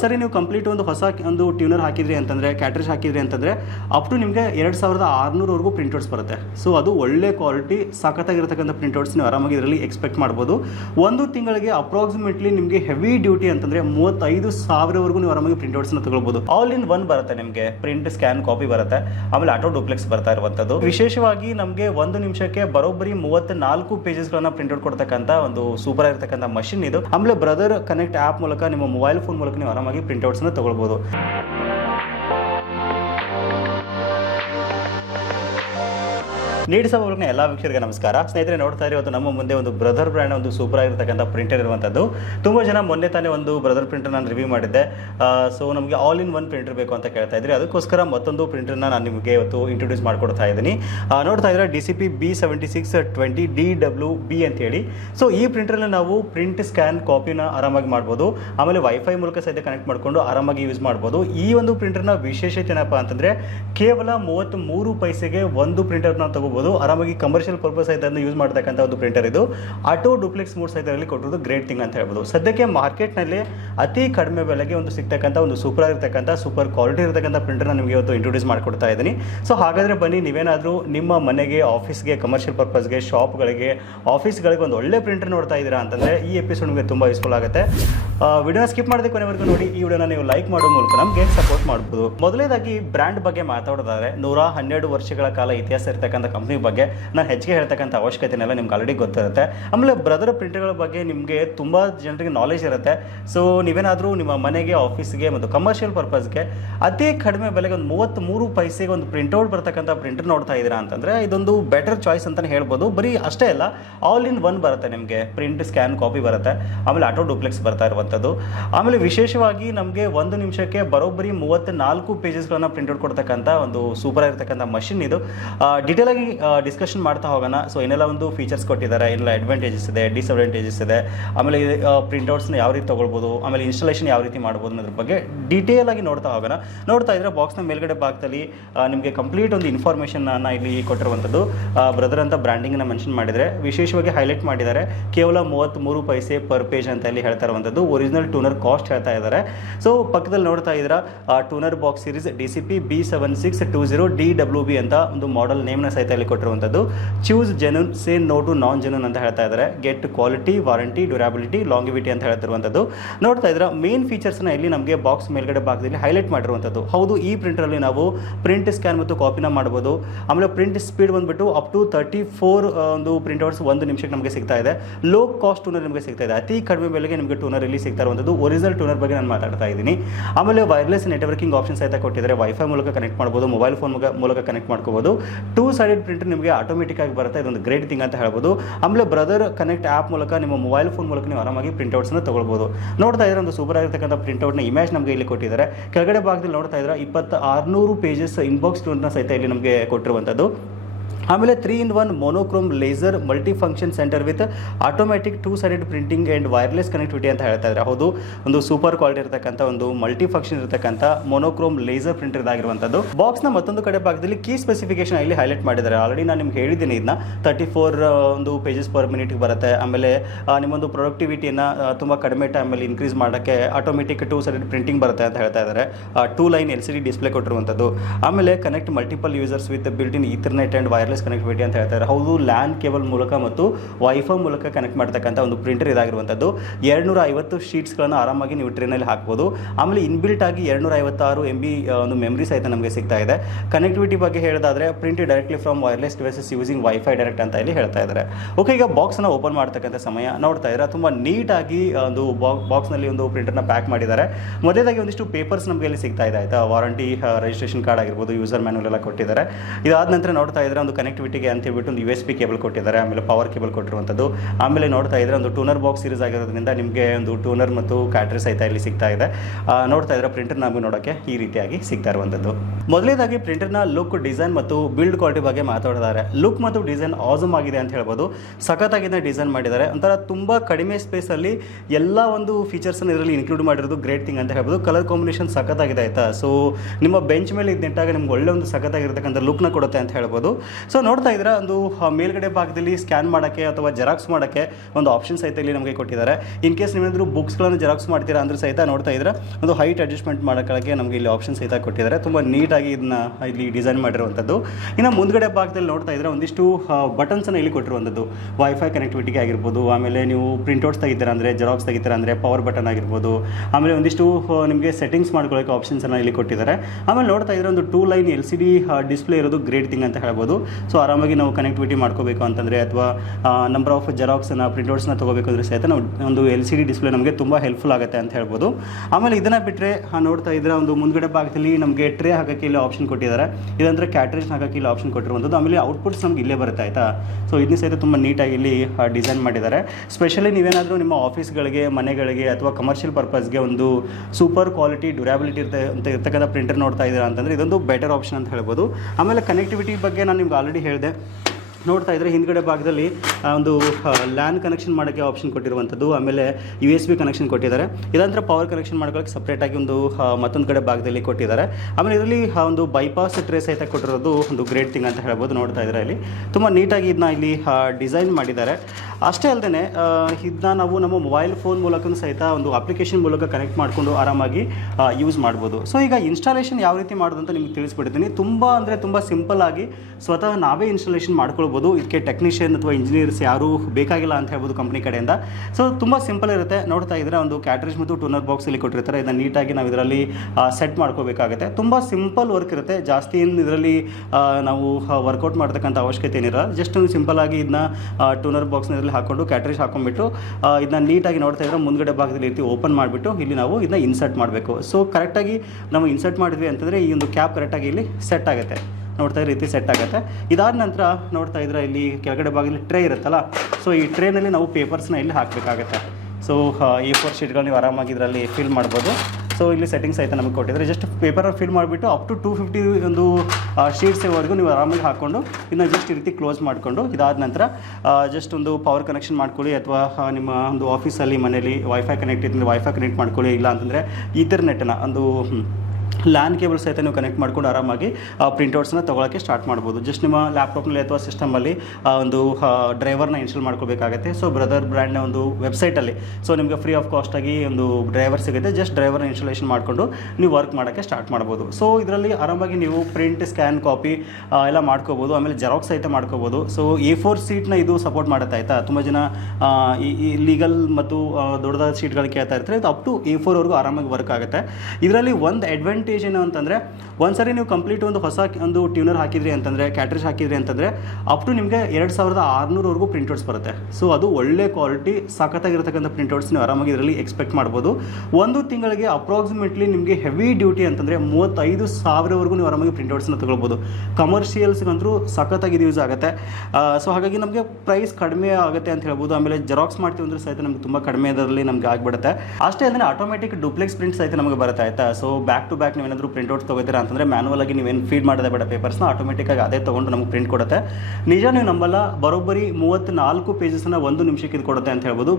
ಒಂದ್ಸರಿ ನೀವು ಕಂಪ್ಲೀಟ್ ಒಂದು ಹೊಸ ಒಂದು ಟ್ಯೂನರ್ ಹಾಕಿದ್ರಿ ಅಂತಂದರೆ ಕ್ಯಾಟ್ರಿಜ್ ಹಾಕಿದ್ರಿ ಅಂತಂದರೆ ಅಪ್ ಟು ನಿಮಗೆ ಎರಡು ಸಾವಿರದ ಆರುನೂರವರೆಗೂ ಪ್ರಿಂಟ್ಔಟ್ಸ್ ಬರುತ್ತೆ. ಸೊ ಅದು ಒಳ್ಳೆ ಕ್ವಾಲಿಟಿ ಸಖತ್ತಾಗಿರ್ತಕ್ಕಂಥ ಪ್ರಿಂಟ್ಔಟ್ಸ್ ನೀವು ಆರಾಮಾಗಿ ಇದರಲ್ಲಿ ಎಕ್ಸ್ಪೆಕ್ಟ್ ಮಾಡ್ಬೋದು. ಒಂದು ತಿಂಗಳಿಗೆ ಅಪ್ರಾಕ್ಸಿಮೇಟ್ಲಿ ನಿಮಗೆ ಹೆವಿ ಡ್ಯೂಟಿ ಅಂತಂದರೆ ಮೂವತ್ತೈದು ಸಾವಿರವರೆಗೂ ನೀವು ಆರಾಮಾಗಿ ಪ್ರಿಂಟ್ಔಟ್ಸ್ನ ತಗೊಳ್ಬೋದು. ಆಲ್ ಇನ್ ಒನ್ ಬರುತ್ತೆ ನಿಮಗೆ. ಪ್ರಿಂಟ್ ಸ್ಕ್ಯಾನ್ ಕಾಪಿ ಬರುತ್ತೆ. ಆಮೇಲೆ ಆಟೋ ಡೂಪ್ಲೆಕ್ಸ್ ಬರ್ತಾ ಇರುವಂಥದ್ದು. ವಿಶೇಷವಾಗಿ ನಮಗೆ ಒಂದು ನಿಮಿಷಕ್ಕೆ ಬರೋಬ್ಬರಿ ಮೂವತ್ತ್ನಾಲ್ಕು ಪೇಜಸ್ಗಳನ್ನ ಪ್ರಿಂಟ್ಔಟ್ ಕೊಡ್ತಕ್ಕಂಥ ಒಂದು ಸೂಪರ್ ಆಗಿರ್ತಕ್ಕಂಥ ಮಷಿನ್ ಇದು. ಆಮೇಲೆ ಬ್ರದರ್ ಕನೆಕ್ಟ್ ಆ್ಯಪ್ ಮೂಲಕ, ನಿಮ್ಮ ಮೊಬೈಲ್ ಫೋನ್ ಮೂಲಕ ನೀವು ಆರಾಮಾಗಿ ಪ್ರಿಂಟ್ಔಟ್ಸ್ನ ತಗೊಳ್ಬೋದು. ನೀಡಿಸಬಹುದಿನ ಎಲ್ಲ ವೀಕ್ಷಕರಿಗೆ ನಮಸ್ಕಾರ. ಸ್ನೇಹಿತರೆ, ನೋಡ್ತಾ ಇರಿ, ಇವತ್ತು ನಮ್ಮ ಮುಂದೆ ಒಂದು ಬ್ರದರ್ ಬ್ರ್ಯಾಂಡ್ ಒಂದು ಸೂಪರ್ ಆಗಿರ್ತಕ್ಕಂಥ ಪ್ರಿಂಟರ್ ಇರುವಂಥದ್ದು ತುಂಬ ಜನ ಮೊನ್ನೆ ತಾನೇ ಒಂದು ಬ್ರದರ್ ಪ್ರಿಂಟರ್ ನಾನು ರಿವ್ಯೂ ಮಾಡಿದ್ದೆ. ಸೊ ನಮಗೆ ಆಲ್ ಇನ್ ಒನ್ ಪ್ರಿಂಟರ್ ಬೇಕು ಅಂತ ಕೇಳ್ತಾ ಇದ್ರಿ. ಅದಕ್ಕೋಸ್ಕರ ಮತ್ತೊಂದು ಪ್ರಿಂಟರ್ನ ನಾನು ನಿಮಗೆ ಇವತ್ತು ಇಂಟ್ರೊಡ್ಯೂಸ್ ಮಾಡ್ಕೊಡ್ತಾ ಇದ್ದೀನಿ. ನೋಡ್ತಾ ಇದ್ರೆ D C P B seventy six twenty D W B ಅಂತ ಹೇಳಿ ಸೊ ಈ ಪ್ರಿಂಟರ್ನ ನಾವು ಪ್ರಿಂಟ್ ಸ್ಕ್ಯಾನ್ ಕಾಪಿನ ಆರಾಮಾಗಿ ಮಾಡ್ಬೋದು. ಆಮೇಲೆ ವೈಫೈ ಮೂಲಕ ಸಹಿತ ಕನೆಕ್ಟ್ ಮಾಡಿಕೊಂಡು ಆರಾಮಾಗಿ ಯೂಸ್ ಮಾಡ್ಬೋದು. ಈ ಒಂದು ಪ್ರಿಂಟರ್ನ ವಿಶೇಷತೆ ಏನಪ್ಪ ಅಂತಂದ್ರೆ, ಕೇವಲ ಮೂವತ್ತ್ ಮೂರು ಪೈಸೆಗೆ ಒಂದು ಪ್ರಿಂಟರ್ನ ತಗೋಬೋದು ಆರಾಮಾಗಿ ಕಮರ್ಷಿಯಲ್ ಪರ್ಪಸ್ ಸಹಿತ ಯೂಸ್ ಮಾಡ್ತಕ್ಕಂಥ ಒಂದು ಪ್ರಿಂಟರ್ ಇದು. ಆಟೋ ಡೂಪ್ಲೆಕ್ಸ್ ಮೂಡ್ ಸೈಡರಲ್ಲಿ ಕೊಟ್ಟಿರೋದು ಗ್ರೇಟ್ ಥಿಂಗ್ ಅಂತ ಹೇಳ್ಬೋದು. ಸದ್ಯಕ್ಕೆ ಮಾರ್ಕೆಟ್ನಲ್ಲಿ ಅತಿ ಕಡಿಮೆ ಬೆಲೆಗೆ ಒಂದು ಸಿಗ್ತಕ್ಕಂಥ ಒಂದು ಸೂಪರ್ ಆಗಿರ್ತಕ್ಕಂಥ ಸೂಪರ್ ಕ್ವಾಲಿಟಿ ಇರತಕ್ಕಂಥ ಪ್ರಿಂಟರ್ನ ನಿಮಗೆ ಇವತ್ತು ಇಂಟ್ರೊಡ್ಯೂಸ್ ಮಾಡಿಕೊಡ್ತಾ ಇದ್ದೀನಿ. ಸೊ ಹಾಗಾದರೆ ಬನ್ನಿ, ನೀವೇನಾದರೂ ನಿಮ್ಮ ಮನೆಗೆ ಆಫೀಸ್ಗೆ ಕಮರ್ಷಿಯಲ್ ಪರ್ಪಸ್ಗೆ ಶಾಪ್ಗಳಿಗೆ ಆಫೀಸ್ಗಳಿಗೆ ಒಂದು ಒಳ್ಳೆ ಪ್ರಿಂಟರ್ ನೋಡ್ತಾ ಇದ್ದೀರಾ ಅಂತಂದರೆ ಈ ಎಪಿಸೋಡ್ ನಿಮಗೆ ತುಂಬ ಯೂಸ್ಫುಲ್ ಆಗುತ್ತೆ. ವಿಡಿಯೋ ಸ್ಕಿಪ್ ಮಾಡದೆ ಕೊನೆವರೆಗೂ ನೋಡಿ, ಈ ವಿಡಿಯೋನ ನೀವು ಲೈಕ್ ಮಾಡೋ ಮೂಲಕ ನಮಗೆ ಸಪೋರ್ಟ್ ಮಾಡ್ಬೋದು. ಮೊದಲೇದಾಗಿ ಬ್ರ್ಯಾಂಡ್ ಬಗ್ಗೆ ಮಾತಾಡೋದಾದ್ರೆ ನೂರ ಹನ್ನೆರಡು ವರ್ಷಗಳ ಕಾಲ ಇತಿಹಾಸ ಇರ್ತಕ್ಕಂಥ ಕಂಪ್ನಿ ಬಗ್ಗೆ ನಾನು ಹೆಚ್ಚಿಗೆ ಹೇಳ್ತಕ್ಕಂಥ ಅವಶ್ಯಕತೆನೆಲ್ಲ ನಿಮ್ಗೆ ಆಲ್ರೆಡಿ ಗೊತ್ತಿರುತ್ತೆ. ಆಮೇಲೆ ಬ್ರದರ್ ಪ್ರಿಂಟ್ಗಳ ಬಗ್ಗೆ ನಿಮಗೆ ತುಂಬ ಜನರಿಗೆ ನಾಲೆಜ್ ಇರುತ್ತೆ. ಸೊ ನೀವೇನಾದರೂ ನಿಮ್ಮ ಮನೆಗೆ ಆಫೀಸ್ಗೆ ಮತ್ತು ಕಮರ್ಷಿಯಲ್ ಪರ್ಪಸ್ಗೆ ಅತಿ ಕಡಿಮೆ ಬೆಲೆಗೆ ಒಂದು ಮೂವತ್ತ್ಮೂರು ಪೈಸೆಗೆ ಒಂದು ಪ್ರಿಂಟೌಟ್ ಬರ್ತಕ್ಕಂಥ ಪ್ರಿಂಟರ್ ನೋಡ್ತಾ ಇದ್ದೀರಾ ಅಂತಂದರೆ ಇದೊಂದು ಬೆಟರ್ ಚಾಯ್ಸ್ ಅಂತಲೇ ಹೇಳ್ಬೋದು. ಬರೀ ಅಷ್ಟೇ ಅಲ್ಲ ಆಲ್ ಇನ್ ಒನ್ ಬರುತ್ತೆ ನಿಮಗೆ. ಪ್ರಿಂಟ್ ಸ್ಕ್ಯಾನ್ ಕಾಪಿ ಬರುತ್ತೆ. ಆಮೇಲೆ ಆಟೋ ಡೂಪ್ಲೆಕ್ಸ್ ಬರ್ತಾ ಇರುವಂಥದ್ದು. ಆಮೇಲೆ ವಿಶೇಷವಾಗಿ ನಮಗೆ ಒಂದು ನಿಮಿಷಕ್ಕೆ ಬರೋಬ್ಬರಿ ಮೂವತ್ತ್ನಾಲ್ಕು ಪೇಜಸ್ಗಳನ್ನ ಪ್ರಿಂಟ್ಔಟ್ ಕೊಡ್ತಕ್ಕಂಥ ಒಂದು ಸೂಪರ್ ಆಗಿರ್ತಕ್ಕಂಥ ಮಷಿನ್ ಇದು. ಡೀಟೇಲಾಗಿ ಡಿಸ್ಕಷನ್ ಮಾಡ್ತಾ ಹೋಗೋಣ. ಸೊ ಏನೆಲ್ಲ ಒಂದು ಫೀಚರ್ಸ್ ಕೊಟ್ಟಿದ್ದಾರೆ. ಏನೆಲ್ಲ ಅಡ್ವಾಂಟೇಜಸ್ ಇದೆ ಡಿಸ್ಅಡ್ವಾಂಟೇಜಸ್ ಇದೆ. ಆಮೇಲೆ ಪ್ರಿಂಟ್ಔಟ್ಸ್ನ ಯಾವ ರೀತಿ ತೊಗೊಳ್ಬೋದು? ಆಮೇಲೆ ಇನ್ಸ್ಟಾಲೇಷನ್ ಯಾವ ರೀತಿ ಮಾಡ್ಬೋದು ಅನ್ನೋದ್ರ ಬಗ್ಗೆ ಡೀಟೇಲ್ ಆಗಿ ನೋಡ್ತಾ ಹೋಗೋಣ. ನೋಡ್ತಾ ಇದ್ರೆ ಬಾಕ್ಸ್ನ ಮೇಲ್ಗಡೆ ಭಾಗದಲ್ಲಿ ನಿಮಗೆ ಕಂಪ್ಲೀಟ್ ಒಂದು ಇನ್ಫಾರ್ಮೇಷನ್ ಇಲ್ಲಿ ಕೊಟ್ಟಿರುವಂಥದ್ದು. ಬ್ರದರ್ ಅಂತ ಬ್ರ್ಯಾಂಡಿಂಗ್ನ ಮೆನ್ಷನ್ ಮಾಡಿದರೆ, ವಿಶೇಷವಾಗಿ ಹೈಲೈಟ್ ಮಾಡಿದ್ದಾರೆ. ಕೇವಲ ಮೂವತ್ತ್ಮೂರು ಪೈಸೆ ಪರ್ ಪೇಜ್ ಅಂತ ಇಲ್ಲಿ ಹೇಳ್ತಾ ಇರುವಂಥದ್ದು. ಒರಿಜಿನಲ್ ಟೂನರ್ ಕಾಸ್ಟ್ ಹೇಳ್ತಾ ಇದ್ದಾರೆ. ಸೊ ಪಕ್ಕದಲ್ಲಿ ನೋಡ್ತಾ ಇದ್ದೀರಾ toner box series D C P B seven six two zero D W B ಅಂತ ಒಂದು ಮಾಡೆಲ್ ನೇಮ್ನ ಸಹಿತ ಇಲ್ಲಿ ಕೊಟ್ಟಿರುವಂಥದ್ದು choose genuine say no to non genuine ಅಂತ ಹೇಳ್ತಾ ಇದ್ದಾರೆ get quality warranty durability longevity ಅಂತ ಹೇಳ್ತಿರುವಂಥದ್ದು ನೋಡ್ತಾ ಇದ್ರೆ ಮೇನ್ ಫೀಚರ್ಸ್ನ ಇಲ್ಲಿ ನಮಗೆ ಬಾಕ್ಸ್ ಮೇಲ್ಗಡೆ ಭಾಗದಲ್ಲಿ ಹೈಲೈಟ್ ಮಾಡಿರುವಂಥದ್ದು ಹೌದು, ಈ ಪ್ರಿಂಟರಲ್ಲಿ ನಾವು ಪ್ರಿಂಟ್ ಸ್ಕ್ಯಾನ್ ಮತ್ತು ಕಾಪಿನ ಮಾಡ್ಬೋದು. ಆಮೇಲೆ ಪ್ರಿಂಟ್ ಸ್ಪೀಡ್ ಬಂದ್ಬಿಟ್ಟು ಅಪ್ ಟು ತರ್ಟಿ ಫೋರ್ ಒಂದು ಪ್ರಿಂಟ್ಔಟ್ಸ್ ಒಂದು ನಿಮಿಷಕ್ಕೆ ನಮಗೆ ಸಿಗ್ತಾ ಇದೆ. ಲೋ ಕಾಸ್ಟ್ ಟೂನರ್ ನಿಮಗೆ ಸಿಗ್ತಾ ಇದೆ. ಅತಿ ಕಡಿಮೆ ಬೆಲೆಗೆ ನಿಮಗೆ ಟೂನರ್ ಇಲ್ಲಿ ಸಿಗ್ತಾ ಇರುವಂಥದ್ದು ಒರಿಜಿನಲ್ ಟೂನರ್ ಬಗ್ಗೆ ನಾನು ಮಾತಾಡ್ತಾ ಇದ್ದೀನಿ. ಆಮೇಲೆ ವೈರ್ಲೆಸ್ ನೆಟ್ವರ್ಕಿಂಗ್ ಆಪ್ಷನ್ ಸಹಿತ ಕೊಟ್ಟಿದ್ದಾರೆ. ವೈಫೈ ಮೂಲಕ ಕನೆಕ್ಟ್ ಮಾಡ್ಬೋದು. ಮೊಬೈಲ್ ಫೋನ್ ಮೂಲಕ ಕನೆಕ್ಟ್ ಮಾಡ್ಕೋಬೋದು. ಟೂ ಸೈಡೆಡ್ ಪ್ರಿಂಟರ್ ನಿಮಗೆ ಆಟೋಮೆಟಿಕ್ ಆಗಿ ಬರುತ್ತೆ. ಇದೊಂದು ಗ್ರೇಟ್ ಥಿಂಗ್ ಅಂತ ಹೇಳ್ಬೋದು. ಆಮೇಲೆ ಬ್ರದರ್ ಕನೆಕ್ಟ್ ಆ್ಯಪ್ ಮೂಲಕ ನಿಮ್ಮ ಮೊಬೈಲ್ ಫೋನ್ ಮೂಲಕ ನೀವು ಆರಾಮಾಗಿ ಪ್ರಿಂಟ್ಔಟ್ಸ್ನ ತೊಗೊಳ್ಬೋದು. ನೋಡ್ತಾ ಇದ್ರೆ ಒಂದು ಸೂಪರ್ ಆಗಿರ್ತಕ್ಕಂಥ ಪ್ರಿಂಟ್ಔಟ್ನ ಇಮೇಜ್ ನಮಗೆ ಇಲ್ಲಿ ಕೊಟ್ಟಿದ್ದಾರೆ. ಕೆಳಗಡೆ ಭಾಗದಲ್ಲಿ ನೋಡ್ತಾ ಇದ್ರೆ ಇಪ್ಪತ್ತು ಆರುನೂರು ಪೇಜಸ್ ಇನ್ಬಾಕ್ಸ್ ಟೂರ್ನ ಸಹಿತ ಇಲ್ಲಿ ನಮಗೆ ಕೊಟ್ಟಿರುವಂಥದ್ದು. ಆಮೇಲೆ three in one monochrome laser multi function centre with automatic two sided printing and wireless connectivity ಅಂತ ಹೇಳ್ತಾ ಇದ್ದಾರೆ ಹೌದು, ಒಂದು ಸೂಪರ್ ಕ್ವಾಲಿಟಿ ಇರತಕ್ಕಂಥ ಒಂದು ಮಲ್ಟಿ ಫಂಕ್ಷನ್ ಇರತಕ್ಕಂಥ ಮೊನೋಕ್ರೋಮ್ ಲೇಸರ್ ಪ್ರಿಂಟರ್ ಇದಾಗಿರುವಂಥದ್ದು. ಬಾಕ್ಸ್ನ ಮತ್ತೊಂದು ಕಡೆ ಭಾಗದಲ್ಲಿ ಕೀ ಸ್ಪೆಸಿಫಿಕೇಶನ್ ಇಲ್ಲಿ ಹೈಲೈಟ್ ಮಾಡಿದ್ದಾರೆ. ಆಲ್ರೆಡಿ ನಾನು ನಿಮ್ಗೆ ಹೇಳಿದ್ದೀನಿ ಇದನ್ನ ತರ್ಟಿ ಫೋರ್ ಒಂದು ಪೇಜಸ್ ಪರ್ ಮಿನಿಟ್ಗೆ ಬರುತ್ತೆ. ಆಮೇಲೆ ನಿಮ್ಮೊಂದು ಪ್ರೊಡಕ್ಟಿವಿಟಿಯನ್ನು ತುಂಬ ಕಡಿಮೆ ಟೈಮಲ್ಲಿ ಇನ್ಕ್ರೀಸ್ ಮಾಡೋಕ್ಕೆ ಆಟೋಮೆಟಿಕ್ ಟೂ ಸೈಡೆಡ್ ಪ್ರಿಂಟಿಂಗ್ ಬರುತ್ತೆ ಅಂತ ಹೇಳ್ತಾ ಇದ್ದಾರೆ two line L C D display ಕೊಟ್ಟಿರುವಂಥದ್ದು. ಆಮೇಲೆ connect multiple users with built in ethernet and wireless connectivity ಅಂತ ಹೇಳ್ತಾರೆ ಹೌದು ಲ್ಯಾನ್ ಕೇಬಲ್ ಮೂಲಕ ಮತ್ತು ವೈಫೈ ಮೂಲಕ ಕನೆಕ್ಟ್ ಮಾಡ್ತಕ್ಕಂಥ ಒಂದು ಪ್ರಿಂಟರ್ ಇದಾಗಿರುವಂಥದ್ದು. ಎರಡುನೂರ ಐವತ್ತು ಶೀಟ್ಸ್ಗಳನ್ನು ಆರಾಮಾಗಿ ನೀವು ಟ್ರೈನಲ್ಲಿ ಹಾಕ್ಬೋದು. ಆಮೇಲೆ ಇನ್ಬಿಲ್ಟ್ ಆಗಿ ಎರಡುನೂರ ಐವತ್ತಾರು ಎಂ ಬಿ ಒಂದು ಮೆಮರಿ ಸಹಿತ ನಮಗೆ ಸಿಗ್ತಾ ಇದೆ. ಕನೆಕ್ಟಿವಿಟಿ ಬಗ್ಗೆ ಹೇಳೋದಾದ್ರೆ print directly from wireless devices using wifi direct ಅಂತ ಇಲ್ಲಿ ಹೇಳ್ತಾ ಇದ್ದಾರೆ. ಓಕೆ ಈಗ ಬಾಕ್ಸನ್ನು ಓಪನ್ ಮಾಡ್ತಕ್ಕಂಥ ಸಮಯ ನೋಡ್ತಾ ಇದ್ದಾರೆ? ತುಂಬ ನೀಟಾಗಿ ಒಂದು ಬಾಕ್ಸ್ನಲ್ಲಿ ಒಂದು ಪ್ರಿಂಟರ್ನ ಪ್ಯಾಕ್ ಮಾಡಿದ್ದಾರೆ. ಮೊದಲೇದಾಗಿ ಒಂದಿಷ್ಟು ಪೇಪರ್ಸ್ ನಮಗೆ ಇಲ್ಲಿ ಸಿಗ್ತಾ ಇದೆ. ಆಯಿತಾ? ವಾರಂಟಿ ರಿಜಿಸ್ಟ್ರೇಷನ್ ಕಾರ್ಡ್ ಆಗಿರ್ಬೋದು ಯೂಸರ್ ಮ್ಯಾನುವಲ್ ಎಲ್ಲ ಕೊಟ್ಟಿದ್ದಾರೆ. ಇದಾದ ನಂತರ ನೋಡ್ತಾ ಇದ್ರೆ ಒಂದು ಕನೆಕ್ಟಿವಿಟಿಗೆ ಅಂತ ಹೇಳ್ಬಿಟ್ಟು ಒಂದು ಯು ಎಸ್ ಪಿ ಕೇಬಲ್ ಕೊಟ್ಟಿದ್ದಾರೆ, ಆಮೇಲೆ ಪವರ್ ಕೇಬಲ್ ಕೊಟ್ಟಿರುವಂಥದ್ದು. ಆಮೇಲೆ ನೋಡ್ತಾ ಇದ್ರೆ ಒಂದು ಟೂನರ್ ಬಾಕ್ಸ್ ಸೀರೀಸ್ ಆಗಿರೋದ್ರಿಂದ ನಿಮಗೆ ಒಂದು ಟೂನರ್ ಮತ್ತು ಕ್ಯಾಟ್ರಿ ಸಹಿತ ಇಲ್ಲಿ ಸಿಗ್ತಾ ಇದೆ. ನೋಡ್ತಾ ಇದ್ರೆ ಪ್ರಿಂಟರ್ ನಮಗೆ ನೋಡೋಕ್ಕೆ ಈ ರೀತಿಯಾಗಿ ಸಿಗ್ತಾ ಇರುವಂಥದ್ದು. ಮೊದಲೇದಾಗಿ ಪ್ರಿಂಟರ್ನ ಲುಕ್ ಡಿಸೈನ್ ಮತ್ತು ಬಿಲ್ಡ್ ಕ್ವಾಲಿಟಿ ಬಗ್ಗೆ ಮಾತಾಡಿದ್ದಾರೆ. ಲುಕ್ ಮತ್ತು ಡಿಸೈನ್ ಆಸಮ್ ಆಗಿದೆ ಅಂತ ಹೇಳ್ಬೋದು. ಸಖತ್ತಾಗಿದೆ ಡಿಸೈನ್ ಮಾಡಿದ್ದಾರೆ. ಒಂಥರ ತುಂಬ ಕಡಿಮೆ ಸ್ಪೇಸಲ್ಲಿ ಎಲ್ಲ ಒಂದು ಫೀಚರ್ಸನ್ನು ಇದರಲ್ಲಿ ಇನ್ಕ್ಲೂಡ್ ಮಾಡಿರೋದು ಗ್ರೇಟ್ ಥಿಂಗ್ ಅಂತ ಹೇಳ್ಬೋದು. ಕಲರ್ ಕಾಂಬಿನೇಷನ್ ಸಖತ್ತಾಗಿದೆ ಆಯಿತಾ. ಸೊ ನಿಮ್ಮ ಬೆಂಚ್ ಮೇಲೆ ಇದ್ದಿಟ್ಟಾಗ ನಿಮ್ಗೆ ಒಳ್ಳೆ ಒಂದು ಸಖತ್ತಾಗಿರ್ತಕ್ಕಂಥ ಲುಕ್ನ ಕೊಡುತ್ತೆ ಅಂತ ಹೇಳ್ಬೋದು. ಸೊ ನೋಡ್ತಾ ಇದ್ರೆ ಒಂದು ಮೇಲ್ಗಡೆ ಭಾಗದಲ್ಲಿ ಸ್ಕ್ಯಾನ್ ಮಾಡೋಕ್ಕೆ ಅಥವಾ ಜೆರಾಕ್ಸ್ ಮಾಡೋಕ್ಕೆ ಒಂದು ಆಪ್ಷನ್ ಸಹಿತ ಇಲ್ಲಿ ನಮಗೆ ಕೊಟ್ಟಿದ್ದಾರೆ. ಇನ್ ಕೇಸ್ ನೀವೇನಾದರೂ ಬುಕ್ಸ್ಗಳನ್ನು ಜೆರಾಕ್ಸ್ ಮಾಡ್ತೀರಾ ಅಂದ್ರೆ ಸಹಿತ ನೋಡ್ತಾ ಇದ್ರೆ ಒಂದು ಹೈಟ್ ಅಡ್ಜಸ್ಟ್ಮೆಂಟ್ ಮಾಡೋಕ್ಕೆ ನಮಗೆ ಇಲ್ಲಿ ಆಪ್ಷನ್ ಸಹಿತ ಕೊಟ್ಟಿದ್ದಾರೆ. ತುಂಬ ನೀಟಾಗಿ ಇದನ್ನ ಇಲ್ಲಿ ಡಿಸೈನ್ ಮಾಡಿರುವಂಥದ್ದು ಇನ್ನು ಮುಂದ್ಗಡೆ ಭಾಗದಲ್ಲಿ ನೋಡ್ತಾ ಇದ್ರೆ ಒಂದಿಷ್ಟು ಬಟನ್ಸನ್ನು ಇಲ್ಲಿ ಕೊಟ್ಟಿರುವಂಥದ್ದು ವೈಫೈ ಕನೆಕ್ಟಿವಿಟಿಗೆ ಆಗಿರ್ಬೋದು, ಆಮೇಲೆ ನೀವು ಪ್ರಿಂಟ್ಔಟ್ಸ್ ತೆಗಿತೀರಾ ಅಂದರೆ ಜೆರಾಕ್ಸ್ ತೆಗಿತೀರಾ ಅಂದರೆ ಪವರ್ ಬಟನ್ ಆಗಿರ್ಬೋದು, ಆಮೇಲೆ ಒಂದಿಷ್ಟು ನಿಮಗೆ ಸೆಟ್ಟಿಂಗ್ಸ್ ಮಾಡ್ಕೊಳ್ಳೋಕೆ ಆಪ್ಷನ್ಸನ್ನು ಇಲ್ಲಿ ಕೊಟ್ಟಿದ್ದಾರೆ. ಆಮೇಲೆ ನೋಡ್ತಾ ಇದ್ರೆ ಒಂದು two line L C D display ಇರೋದು ಗ್ರೇಟ್ ಥಿಂಗ್ ಅಂತ ಹೇಳ್ಬೋದು. ಸೊ ಆರಾಮಾಗಿ ನಾವು ಕನೆಕ್ಟಿವಿಟಿ ಮಾಡ್ಕೋಬೇಕು ಅಂತಂದರೆ ಅಥವಾ ನಂಬರ್ ಆಫ್ ಜೆರಾಕ್ಸನ್ನು ಪ್ರಿಂಟ್ಔಟ್ಸ್ನ ತೊಗೋಬೇಕು ಅಂದರೆ ಸಹಿತ ನಾವು ಒಂದು ಎಲ್ ಸಿ ಡಿ ಡಿಸ್ಪ್ಲೇ ನಮಗೆ ತುಂಬ ಹೆಲ್ಪ್ಫುಲ್ ಆಗುತ್ತೆ ಅಂತ ಹೇಳ್ಬೋದು. ಆಮೇಲೆ ಇದನ್ನು ಬಿಟ್ಟರೆ ನೋಡ್ತಾ ಇದ್ರೆ ಒಂದು ಮುಂದ್ಗಡೆ ಭಾಗದಲ್ಲಿ ನಮಗೆ ಟ್ರೇ ಹಾಕೋಕ್ಕೆ ಇಲ್ಲಿ ಆಪ್ಷನ್ ಕೊಟ್ಟಿದ್ದಾರೆ. ಇದಂದರೆ ಕ್ಯಾಟ್ರೇಜ್ ಹಾಕೋಕ್ಕೆ ಇಲ್ಲಿ ಆಪ್ಷನ್ ಕೊಟ್ಟಿರುವಂಥದ್ದು. ಆಮೇಲೆ ಔಟ್ಪುಟ್ಸ್ ನಮ್ಗೆ ಇಲ್ಲೇ ಬರುತ್ತೆ, ಆಯಿತಾ? ಸೊ ಇದನ್ನ ಸಹಿತ ತುಂಬ ನೀಟಾಗಿ ಇಲ್ಲಿ ಡಿಸೈನ್ ಮಾಡಿದ್ದಾರೆ. ಸ್ಪೆಷಲಿ ನೀವೇನಾದರೂ ನಿಮ್ಮ ಆಫೀಸ್ಗಳಿಗೆ ಮನೆಗಳಿಗೆ ಅಥವಾ ಕಮರ್ಷಿಯಲ್ ಪರ್ಪಸ್ಗೆ ಒಂದು ಸೂಪರ್ ಕ್ವಾಲಿಟಿ ಡ್ಯೂರಾಬಿಲಿಟಿ ಅಂತ ಇರ್ತಕ್ಕಂಥ ಪ್ರಿಂಟರ್ ನೋಡ್ತಾ ಇದ್ದೀರಾ ಅಂತಂದರೆ ಇದೊಂದು ಬೆಟರ್ ಆಪ್ಷನ್ ಅಂತ ಹೇಳ್ಬೋದು. ಆಮೇಲೆ ಕನೆಕ್ಟಿವಿಟಿ ಬಗ್ಗೆ ನಾನು ನಿಮ್ಗೆ ಆಲ್ರೆಡಿ ಹೇಳಿದೆ. ನೋಡ್ತಾ ಇದ್ರೆ ಹಿಂದ್ಗಡೆ ಭಾಗದಲ್ಲಿ ಒಂದು ಲ್ಯಾನ್ ಕನೆಕ್ಷನ್ ಮಾಡೋಕ್ಕೆ ಆಪ್ಷನ್ ಕೊಟ್ಟಿರುವಂಥದ್ದು, ಆಮೇಲೆ ಯು ಎಸ್ ಬಿ ಕನೆಕ್ಷನ್ ಕೊಟ್ಟಿದ್ದಾರೆ. ಇದಂತರ ಪವರ್ ಕನೆಕ್ಷನ್ ಮಾಡ್ಕೊಳ್ಳೋಕೆ ಸಪ್ರೇಟಾಗಿ ಒಂದು ಮತ್ತೊಂದು ಕಡೆ ಭಾಗದಲ್ಲಿ ಕೊಟ್ಟಿದ್ದಾರೆ. ಆಮೇಲೆ ಇದರಲ್ಲಿ ಒಂದು ಬೈಪಾಸ್ ಟ್ರೇಸ್ ಸಹಿತ ಕೊಟ್ಟಿರೋದು ಒಂದು ಗ್ರೇಟ್ ಥಿಂಗ್ ಅಂತ ಹೇಳ್ಬೋದು ನೋಡ್ತಾ ಇದ್ದಾರೆ ಇಲ್ಲಿ. ತುಂಬ ನೀಟಾಗಿ ಇದನ್ನ ಇಲ್ಲಿ ಡಿಸೈನ್ ಮಾಡಿದ್ದಾರೆ. ಅಷ್ಟೇ ಅಲ್ಲದೆ ಇದನ್ನ ನಾವು ನಮ್ಮ ಮೊಬೈಲ್ ಫೋನ್ ಮೂಲಕ ಸಹಿತ ಒಂದು ಅಪ್ಲಿಕೇಶನ್ ಮೂಲಕ ಕನೆಕ್ಟ್ ಮಾಡಿಕೊಂಡು ಆರಾಮಾಗಿ ಯೂಸ್ ಮಾಡ್ಬೋದು. ಸೊ ಈಗ ಇನ್ಸ್ಟಾಲೇಷನ್ ಯಾವ ರೀತಿ ಮಾಡೋದು ಅಂತ ನಿಮ್ಗೆ ತಿಳಿಸ್ಬಿಡ್ತೀನಿ ತುಂಬ ಅಂದರೆ ತುಂಬ ಸಿಂಪಲ್ ಆಗಿ ಸ್ವತಃ ನಾವೇ ಇನ್ಸ್ಟಾಲೇಷನ್ ಮಾಡ್ಕೊಳ್ಬೋದು. ಇದಕ್ಕೆ ಟೆಕ್ನಿಷಿಯನ್ ಅಥವಾ ಇಂಜಿನಿಯರ್ಸ್ ಯಾರೂ ಬೇಕಾಗಿಲ್ಲ ಅಂತ ಹೇಳ್ಬೋದು ಕಂಪ್ನಿ ಕಡೆಯಿಂದ. ಸೊ ತುಂಬ ಸಿಂಪಲ್ ಇರುತ್ತೆ. ನೋಡ್ತಾ ಇದ್ರೆ ಒಂದು ಕ್ಯಾಟ್ರೇಜ್ ಮತ್ತು ಟೂನರ್ ಬಾಕ್ಸ್ ಇಲ್ಲಿ ಕೊಟ್ಟಿರ್ತಾರೆ. ಇದನ್ನ ನೀಟಾಗಿ ನಾವು ಇದರಲ್ಲಿ ಸೆಟ್ ಮಾಡ್ಕೋಬೇಕಾಗುತ್ತೆ. ತುಂಬ ಸಿಂಪಲ್ ವರ್ಕ್ ಇರುತ್ತೆ. ಜಾಸ್ತಿ ಏನು ಇದರಲ್ಲಿ ನಾವು ವರ್ಕೌಟ್ ಮಾಡ್ತಕ್ಕಂಥ ಅವಶ್ಯಕತೆ ಏನಿರಲ್ಲ. ಜಸ್ಟ್ ಒಂದು ಸಿಂಪಲ್ ಆಗಿ ಇದನ್ನ ಟೂನರ್ ಬಾಕ್ಸ್ನ ಇದರಲ್ಲಿ ಹಾಕೊಂಡು ಕ್ಯಾಟ್ರೇಜ್ ಹಾಕೊಂಡ್ಬಿಟ್ಟು ಇದನ್ನ ನೀಟಾಗಿ ನೋಡ್ತಾ ಇದ್ರೆ ಮುಂದ್ಗಡೆ ಭಾಗದಲ್ಲಿ ರೀತಿ ಓಪನ್ ಮಾಡಿಬಿಟ್ಟು, ಇಲ್ಲಿ ನಾವು ಇದನ್ನ ಇನ್ಸರ್ಟ್ ಮಾಡಬೇಕು. ಸೊ ಕರೆಕ್ಟಾಗಿ ನಾವು ಇನ್ಸರ್ಟ್ ಮಾಡಿದ್ವಿ ಅಂತಂದರೆ ಈ ಒಂದು ಕ್ಯಾಪ್ ಕರೆಕ್ಟಾಗಿ ಇಲ್ಲಿ ಸೆಟ್ ಆಗುತ್ತೆ. ನೋಡ್ತಾ ಇದ್ರೆ ರೀತಿ ಸೆಟ್ ಆಗುತ್ತೆ. ಇದಾದ ನಂತರ ನೋಡ್ತಾ ಇದ್ರೆ ಇಲ್ಲಿ ಕೆಳಗಡೆ ಭಾಗದಲ್ಲಿ ಟ್ರೇ ಇರುತ್ತಲ್ಲ ಸೊ ಈ ಟ್ರೇನಲ್ಲಿ ನಾವು ಪೇಪರ್ಸ್ನ ಇಲ್ಲಿ ಹಾಕಬೇಕಾಗತ್ತೆ. ಸೊ ಈ ಫೋರ್ ಶೀಟ್ಗಳು ನೀವು ಆರಾಮಾಗಿ ಇದರಲ್ಲಿ ಫಿಲ್ ಮಾಡ್ಬೋದು. ಸೊ ಇಲ್ಲಿ ಸೆಟ್ಟಿಂಗ್ಸ್ ಆಯಿತು ನಮಗೆ ಕೊಟ್ಟಿದ್ದಾರೆ. ಜಸ್ಟ್ ಪೇಪರ್ ಫಿಲ್ ಮಾಡಿಬಿಟ್ಟು ಅಪ್ ಟು ಟೂ ಫಿಫ್ಟಿ ಒಂದು ಶೀಟ್ಸ್ವರೆಗೂ ನೀವು ಆರಾಮಾಗಿ ಹಾಕ್ಕೊಂಡು, ಇನ್ನು ಜಸ್ಟ್ ಈ ರೀತಿ ಕ್ಲೋಸ್ ಮಾಡಿಕೊಂಡು, ಇದಾದ ನಂತರ ಜಸ್ಟ್ ಒಂದು ಪವರ್ ಕನೆಕ್ಷನ್ ಮಾಡ್ಕೊಳ್ಳಿ ಅಥವಾ ನಿಮ್ಮ ಒಂದು ಆಫೀಸಲ್ಲಿ ಮನೇಲಿ ವೈಫೈ ಕನೆಕ್ಟ್ ಇದ್ದರೆ ವೈಫೈ ಕನೆಕ್ಟ್ ಮಾಡ್ಕೊಳ್ಳಿ, ಇಲ್ಲ ಅಂತಂದರೆ ಈಥರ್ನೆಟ್ನ ಒಂದು ಲ್ಯಾನ್ ಕೇಬಲ್ ಸಹಿತ ನೀವು ಕನೆಕ್ಟ್ ಮಾಡ್ಕೊಂಡು ಆರಾಮಾಗಿ ಪ್ರಿಂಟ್ಔಟ್ಸ್ನ ತೊಗೊಳಕ್ಕೆ ಸ್ಟಾರ್ಟ್ ಮಾಡ್ಬೋದು. ಜಸ್ಟ್ ನಿಮ್ಮ ಲ್ಯಾಪ್ಟಾಪ್ನಲ್ಲಿ ಅಥವಾ ಸಿಸ್ಟಮಲ್ಲಿ ಒಂದು ಡ್ರೈವರ್ನ ಇನ್ಸ್ಟಾಲ್ ಮಾಡ್ಕೋಬೇಕಾಗತ್ತೆ. ಸೊ ಬ್ರದರ್ ಬ್ರ್ಯಾಂಡ್ನ ಒಂದು ವೆಬ್ಸೈಟಲ್ಲಿ ಸೊ ನಿಮಗೆ ಫ್ರೀ ಆಫ್ ಕಾಸ್ಟಾಗಿ ಒಂದು ಡ್ರೈವರ್ ಸಿಗುತ್ತೆ. ಜಸ್ಟ್ ಡ್ರೈವರ್ನ ಇನ್ಸ್ಟಾಲೇಷನ್ ಮಾಡಿಕೊಂಡು ನೀವು ವರ್ಕ್ ಮಾಡೋಕ್ಕೆ ಸ್ಟಾರ್ಟ್ ಮಾಡ್ಬೋದು. ಸೊ ಇದರಲ್ಲಿ ಆರಾಮಾಗಿ ನೀವು ಪ್ರಿಂಟ್ ಸ್ಕ್ಯಾನ್ ಕಾಪಿ ಎಲ್ಲ ಮಾಡ್ಕೋಬೋದು. ಆಮೇಲೆ ಜೆರಾಕ್ಸ್ ಸಹಿತ ಮಾಡ್ಕೋಬೋದು. ಸೊ ಎ ಫೋರ್ ಸೀಟ್ನ ಇದು ಸಪೋರ್ಟ್ ಮಾಡುತ್ತೆ ಆಯಿತಾ? ತುಂಬ ಜನ ಈ ಲೀಗಲ್ ಮತ್ತು ದೊಡ್ಡದಾದ ಸೀಟ್ಗಳು ಕೇಳ್ತಾ ಇರ್ತಾರೆ. ಅಪ್ ಟು ಎ ಫೋರ್ವರೆಗೂ ಆರಾಮಾಗಿ ವರ್ಕ್ ಆಗುತ್ತೆ. ಇದರಲ್ಲಿ ಒಂದು ಅಡ್ವಾಂಟೇಜ್ ಏನು ಅಂತಂದರೆ ಒಂದ್ಸರಿ ನೀವು ಕಂಪ್ಲೀಟ್ ಒಂದು ಹೊಸ ಒಂದು ಟ್ಯೂನರ್ ಹಾಕಿದ್ರಿ ಅಂತಂದರೆ ಕ್ಯಾಟ್ರಿಜ್ ಹಾಕಿದ್ರಿ ಅಂತಂದರೆ ಅಪ್ ಟು ನಿಮಗೆ ಎರಡು ಸಾವಿರದ ಆರುನೂರವರೆಗೂ ಪ್ರಿಂಟ್ಔಟ್ಸ್ ಬರುತ್ತೆ. ಸೊ ಅದು ಒಳ್ಳೆ ಕ್ವಾಲಿಟಿ ಸಖತ್ತಾಗಿರ್ತಕ್ಕಂಥ ಪ್ರಿಂಟ್ಔಟ್ಸ್ ನೀವು ಆರಾಮಾಗಿ ಇದರಲ್ಲಿ ಎಕ್ಸ್ಪೆಕ್ಟ್ ಮಾಡ್ಬೋದು. ಒಂದು ತಿಂಗಳಿಗೆ ಅಪ್ರಾಕ್ಸಿಮೇಟ್ಲಿ ನಿಮಗೆ ಹೆವಿ ಡ್ಯೂಟಿ ಅಂತಂದರೆ ಮೂವತ್ತೈದು ಸಾವಿರವರೆಗೂ ನೀವು ಆರಾಮಾಗಿ ಪ್ರಿಂಟ್ಔಟ್ಸ್ನ ತಗೊಳ್ಬೋದು. ಕಮರ್ಷಿಯಲ್ಸ್ಗಂತೂ ಸಖತ್ತಾಗಿ ಇದು ಯೂಸ್ ಆಗುತ್ತೆ. ಸೊ ಹಾಗಾಗಿ ನಮಗೆ ಪ್ರೈಸ್ ಕಡಿಮೆ ಆಗುತ್ತೆ ಅಂತ ಹೇಳ್ಬೋದು. ಆಮೇಲೆ ಜೆರಾಕ್ಸ್ ಮಾಡ್ತೀವಿ ಅಂದ್ರೆ ಸಹಿತ ನಮ್ಗೆ ತುಂಬ ಕಡಿಮೆ ಇದರಲ್ಲಿ ನಮಗೆ ಆಗಿಬಿಡುತ್ತೆ. ಅಷ್ಟೇ ಅಂದರೆ ಆಟೋಮೆಟಿಕ್ ಡುಪ್ಲೆಕ್ಸ್ ಪ್ರಿಂಟ್ ಸಹಿತ ನಮಗೆ ಬರುತ್ತೆ, ಆಯಿತಾ? ಸೊ ಬ್ಯಾಕ್ ಟು ಬ್ಯಾಕ್ ನೀವೇನಾದರೂ ಪ್ರಿಂಟ್ಔಟ್ಸ್ ತೊಗೋತೀರಾ ಅಂತಂದರೆ ಮ್ಯಾನುವಲ್ ಆಗಿ ನೀವೇನು ಫೀಡ್ ಮಾಡೋದೇ ಬೇಡ ಪೇಪರ್ಸ್ನ ಆಟೋಮೆಟಿಕ್ಕಾಗಿ ಅದೇ ತೊಗೊಂಡು ನಮಗೆ ಪ್ರಿಂಟ್ ಕೊಡುತ್ತೆ. ನಿಜ ನೀವು ನಂಬಲ್ಲ, ಬರೋಬ್ಬರಿ ಮೂವತ್ತ್ನಾಲ್ಕು ಪೇಜಸ್ನ ಒಂದು ನಿಮಿಷಕ್ಕೆ ಇದು ಕೊಡುತ್ತೆ ಅಂತ ಹೇಳ್ಬೋದು.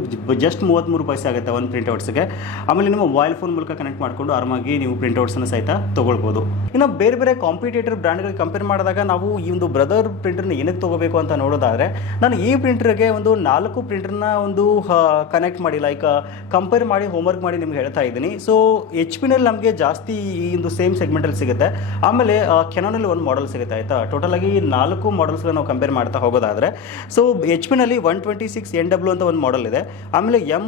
ಜಸ್ಟ್ ಮೂವತ್ತ್ಮೂರು ಪೈಸೆ ಆಗುತ್ತೆ ಒಂದು ಪ್ರಿಂಟ್ಔಟ್ಸ್ಗೆ ಆಮೇಲೆ ನಿಮ್ಮ ಮೊಬೈಲ್ ಫೋನ್ ಮೂಲಕ ಕನೆಕ್ಟ್ ಮಾಡಿಕೊಂಡು ಆರಾಮಾಗಿ ನೀವು ಪ್ರಿಂಟ್ಔಟ್ಸನ್ನು ಸಹಿತ ತೊಗೊಳ್ಬೋದು. ಇನ್ನು ಬೇರೆ ಬೇರೆ ಕಾಂಪಿಟೇಟರ್ ಬ್ರ್ಯಾಂಡ್ಗಳಿಗೆ ಕಂಪೇರ್ ಮಾಡಿದಾಗ ನಾವು ಈ ಒಂದು ಬ್ರದರ್ ಪ್ರಿಂಟರ್ನ ಏನಕ್ಕೆ ತೊಗೋಬೇಕು ಅಂತ ನೋಡೋದಾದರೆ, ನಾನು ಈ ಪ್ರಿಂಟರ್ಗೆ ಒಂದು ನಾಲ್ಕು ಪ್ರಿಂಟರ್ನ ಒಂದು ಕನೆಕ್ಟ್ ಮಾಡಿ ಲೈಕ್ ಕಂಪೇರ್ ಮಾಡಿ ಹೋಮ್ವರ್ಕ್ ಮಾಡಿ ನಿಮ್ಗೆ ಹೇಳ್ತಾ ಇದ್ದೀನಿ. ಸೊ ಎಚ್ ಪಿನಲ್ಲಿ ನಮಗೆ ಜಾಸ್ತಿ ಈ ಒಂದು ಸೇಮ್ ಸೆಗ್ಮೆಂಟಲ್ಲಿ ಸಿಗುತ್ತೆ. ಆಮೇಲೆ ಕೆನಾನಲ್ಲಿ ಒಂದು ಮಾಡೆಲ್ ಸಿಗುತ್ತೆ, ಆಯಿತಾ? ಟೋಟಲ್ ಆಗಿ ನಾಲ್ಕು ಮಾಡೆಲ್ಸ್ಗಳನ್ನ ನಾವು ಕಂಪೇರ್ ಮಾಡ್ತಾ ಹೋಗೋದಾದರೆ. So H ಪಿನಲ್ಲಿ one twenty six N W ಅಂತ ಒಂದು ಮಾಡೆಲ್ ಇದೆ. ಆಮೇಲೆ M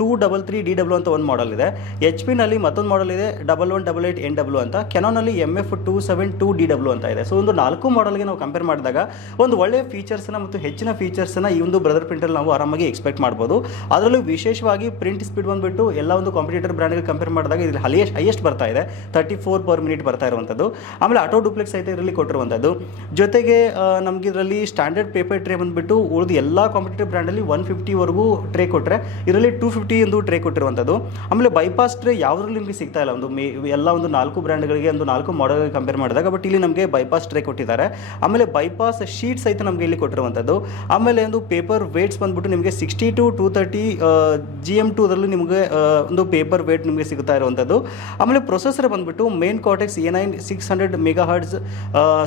two double three D W ಅಂತ ಒಂದು ಮಾಡೆಲ್ ಇದೆ. ಎಚ್ ಪಿನಲ್ಲಿ ಮತ್ತೊಂದು ಮಾಡೆಲ್ ಇದೆ double one double eight N W ಅಂತ. ಕೆನಾನಲ್ಲಿ M F two seven two D W ಅಂತ ಇದೆ. ಸೊ ಒಂದು ನಾಲ್ಕು ಮಾಡೆಲ್ಗೆ ನಾವು ಕಂಪೇರ್ ಮಾಡಿದಾಗ, ಒಂದು ಒಳ್ಳೆಯ ಫೀಚರ್ಸ್ನ ಮತ್ತು ಹೆಚ್ಚಿನ ಫೀಚರ್ಸ್ನ ಈ ಒಂದು ಬ್ರದರ್ ಪ್ರಿಂಟರ್ ನಾವು ಆರಾಮಾಗಿ ಎಕ್ಸ್ಪೆಕ್ಟ್ ಮಾಡ್ಬೋದು. ಅದರಲ್ಲೂ ವಿಶೇಷವಾಗಿ ಪ್ರಿಂಟ್ ಸ್ಪೀಡ್ ಬಂದುಬಿಟ್ಟು, ಎಲ್ಲ ಒಂದು ಕಾಂಪಿಟೇಟರ್ ಬ್ರ್ಯಾಂಡ್ಗೆ ಕಂಪೇರ್ ಮಾಡಿದಾಗ, ಇದರಲ್ಲಿ ಹೈಯೆಸ್ಟ್ ಹೈಯೆಸ್ಟ್ ಬರ್ತಾ ಇದೆ. ತರ್ಟಿ ಫೋರ್ ಪರ್ ಮಿನಿಟ್ ಬರ್ತಾ ಇರುವಂಥದ್ದು. ಆಮೇಲೆ ಆಟೋ ಡುಪ್ಲೆಕ್ಸ್ ಐತೆ ಇದರಲ್ಲಿ ಕೊಟ್ಟಿರುವಂಥದ್ದು. ಜೊತೆಗೆ ನಮಗೆ ಇದರಲ್ಲಿ ಸ್ಟ್ಯಾಂಡರ್ಡ್ ಪೇಪರ್ ಟ್ರೇ ಬಂದುಬಿಟ್ಟು ಉಳಿದು ಎಲ್ಲ ಕಾಂಪಿಟೇಟಿವ್ ಬ್ರ್ಯಾಂಡಲ್ಲಿ ಒನ್ ಫಿಫ್ಟಿವರೆಗೂ ಟ್ರೇ ಕೊಟ್ಟರೆ ಇದರಲ್ಲಿ ಟೂ ಫಿಫ್ಟಿ ಎಂದು ಟ್ರೇ ಕೊಟ್ಟಿರುವಂಥದ್ದು. ಆಮೇಲೆ ಬೈಪಾಸ್ ಟ್ರೇ ಯಾವುದ್ರಲ್ಲಿ ನಿಮಗೆ ಸಿಗ್ತಾ ಇಲ್ಲ? ಒಂದು ಮೇ, ಎಲ್ಲ ಒಂದು ನಾಲ್ಕು ಬ್ರ್ಯಾಂಡ್ಗಳಿಗೆ ಒಂದು ನಾಲ್ಕು ಮಾಡೆಲ್ ಕಂಪೇರ್ ಮಾಡಿದಾಗ ಬಟ್ ಇಲ್ಲಿ ನಮಗೆ ಬೈಪಾಸ್ ಟ್ರೇ ಕೊಟ್ಟಿದ್ದಾರೆ. ಆಮೇಲೆ ಬೈಪಾಸ್ ಶೀಟ್ಸ್ ಸಹಿತ ನಮಗೆ ಇಲ್ಲಿ ಕೊಟ್ಟಿರುವಂಥದ್ದು. ಆಮೇಲೆ ಒಂದು ಪೇಪರ್ ವೇಟ್ಸ್ ಬಂದ್ಬಿಟ್ಟು ನಿಮಗೆ sixty to two thirty G M two ಅದರಲ್ಲಿ ನಿಮಗೆ ಒಂದು ಪೇಪರ್ ವೇಟ್ ನಿಮಗೆ ಸಿಗ್ತಾ ಇರುವಂಥದ್ದು. ಆಮೇಲೆ ಪ್ರೊಸೆಸರ್ ಬಂದು ಬಂದ್ಬಿಟ್ಟು main cortex A nine six hundred mega hertz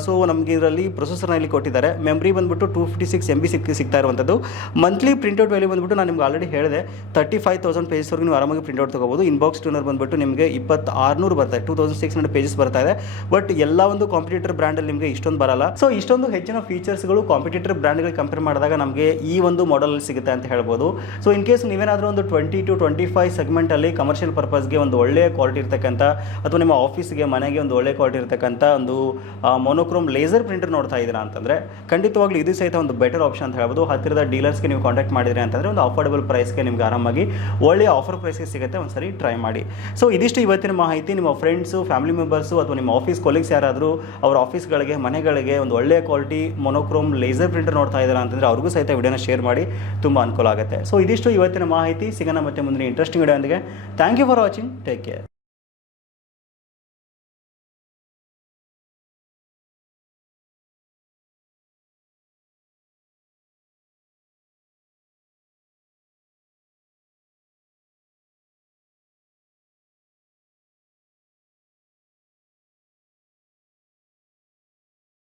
so ನಮಗೆ ಇದರಲ್ಲಿ ಪ್ರೊಸೆಸರ್ನಲ್ಲಿ ಕೊಟ್ಟಿದ್ದಾರೆ. ಮೆಮ್ರಿ ಬಂದ್ಬಿಟ್ಟು two fifty six M B ಸಿಕ್ ಸಿಗ್ತಾ ಇರುವಂಥದ್ದು. ಮಂತ್ಲಿ ಪ್ರಿಂಟೌಟ್ ವ್ಯಾಲ್ಯೂ ಬಂದ್ಬಿಟ್ಟು ನಾನು ನಿಮ್ಗೆ ಆಲ್ರೆಡಿ ಹೇಳಿದೆ ತರ್ಟಿ ಫೈವ್ ತೌಸಂಡ್ ಪೇಜಸ್ವರೆಗೂ ನೀವು ಆರಾಮಾಗಿ ಪ್ರಿಂಟೌಟ್ ತೊಗೋಬೋದು. ಇನ್ಬಾಕ್ಸ್ ಟೂನರ್ ಬಂದ್ಬಿಟ್ಟು ನಿಮಗೆ ಇಪ್ಪತ್ತು ಆರುನೂರು ಬರ್ತಾ ಇದೆ two thousand six hundred pages ಬರ್ತಾ ಇದೆ. ಬಟ್ ಎಲ್ಲ ಒಂದು ಕಾಂಪಿಟೇಟರ್ ಬ್ರ್ಯಾಂಡಲ್ಲಿ ನಿಮಗೆ ಇಷ್ಟೊಂದು ಬರಲ್ಲ. ಸೊ ಇಷ್ಟೊಂದು ಹೆಚ್ಚಿನ ಫೀಚರ್ಸ್ಗಳು ಕಾಂಪಿಟೇಟರ್ ಬ್ರ್ಯಾಂಡ್ಗಳಿಗೆ ಕಂಪೇರ್ ಮಾಡಿದಾಗ ನಮಗೆ ಈ ಒಂದು ಮಾಡಲ್ ಸಿಗುತ್ತೆ ಅಂತ ಹೇಳ್ಬೋದು. ಸೊ ಇನ್ ಕೇಸ್ ನೀವೇನಾದರೂ ಒಂದು ಟ್ವೆಂಟಿ ಟು ಟ್ವೆಂಟಿ ಫೈವ್ ಸೆಗ್ಮೆಂಟಲ್ಲಿ ಕಮರ್ಷಿಯಲ್ ಪರ್ಪಸ್ಗೆ ಒಂದು ಒಳ್ಳೆಯ ಕ್ವಾಲಿಟಿ ಇರ್ತಕ್ಕಂಥ ಅಥವಾ ಆಫೀಸ್ಗೆ ಮನೆಗೆ ಒಂದು ಒಳ್ಳೆ ಕ್ವಾಲಿಟಿ ಇರತಕ್ಕಂಥ ಒಂದು ಮೊನೋಕ್ರೋಮ್ ಲೇಸರ್ ಪ್ರಿಂಟರ್ ನೋಡ್ತಾ ಇದ್ದೀರಾ ಅಂತಂದರೆ, ಖಂಡಿತವಾಗ್ಲೂ ಇದು ಸಹಿತ ಒಂದು ಬೆಟರ್ ಆಪ್ಷನ್ ಅಂತ ಹೇಳ್ಬೋದು. ಹತ್ತಿರದ ಡೀಲರ್ಸ್ಗೆ ನೀವು ಕಾಂಟ್ಯಾಕ್ಟ್ ಮಾಡಿದ್ರಿ ಅಂತಂದರೆ ಒಂದು ಅಫೋರ್ಡಬಲ್ ಪ್ರೈಸ್ಗೆ ನಿಮ್ಗೆ ಆರಾಮಾಗಿ ಒಳ್ಳೆಯ ಆಫರ್ ಪ್ರೈಸ್ಗೆ ಸಿಗುತ್ತೆ ಒಂದ್ಸರಿ ಟ್ರೈ ಮಾಡಿ. ಸೊ ಇದಿಷ್ಟು ಇವತ್ತಿನ ಮಾಹಿತಿ. ನಿಮ್ಮ ಫ್ರೆಂಡ್ಸು ಫ್ಯಾಮಿಲಿ ಮೆಂಬರ್ಸು ಅಥವಾ ನಿಮ್ಮ ಆಫೀಸ್ ಕೊಲೀಗ್ಸ್ ಯಾರಾದರೂ ಅವ್ರ ಆಫೀಸ್ಗಳಿಗೆ ಮನೆಗಳಿಗೆ ಒಂದು ಒಳ್ಳೆಯ ಕ್ವಾಲಿಟಿ ಮೊನೋಕ್ರೋಮ್ ಲೇಸರ್ ಪ್ರಿಂಟರ್ ನೋಡ್ತಾ ಇದ್ದಾರೆ ಅಂತಂದರೆ ಅವ್ರಿಗೂ ಸಹಿತ ವಿಡಿಯೋನ ಶೇರ್ ಮಾಡಿ. ತುಂಬ ಅನುಕೂಲ ಆಗುತ್ತೆ. ಸೊ ಇದಿಷ್ಟು ಇವತ್ತಿನ ಮಾಹಿತಿ. ಸಿಗೋಣ ಮತ್ತೆ ಮುಂದಿನ interesting video thank you for watching take care